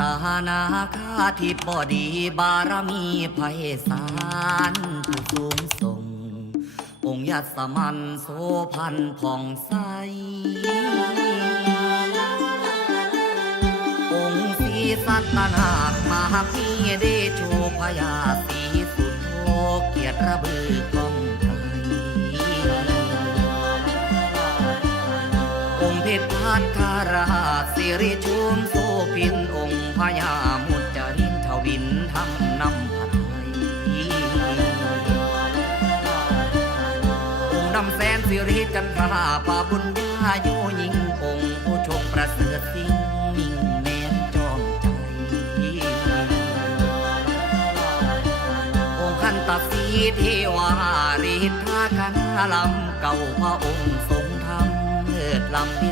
ตานาคาทิบอดีบารมีไพศาลผู้สูงส่ง องค์ยัสมันโสพันผ่องใส องค์ศรีสัตนาคมหาพีเดโชพยาสีสุดโทเกียรติระบือกองไกลองค์เพชรพัทาราสิริชุมโสพินองค์ พญามุจรินทวินทำนำผัดไทยองค์นำแสนสิริจันทราปาบุญญาโยยิงองค์ผู้ชงประเสริฐสิ่งนิ่งแม้นจอมใจ องค์ขันตสีเทวาริทธากันลำเก่าพระองค์ทรงธรรมเลิศลำพิสุ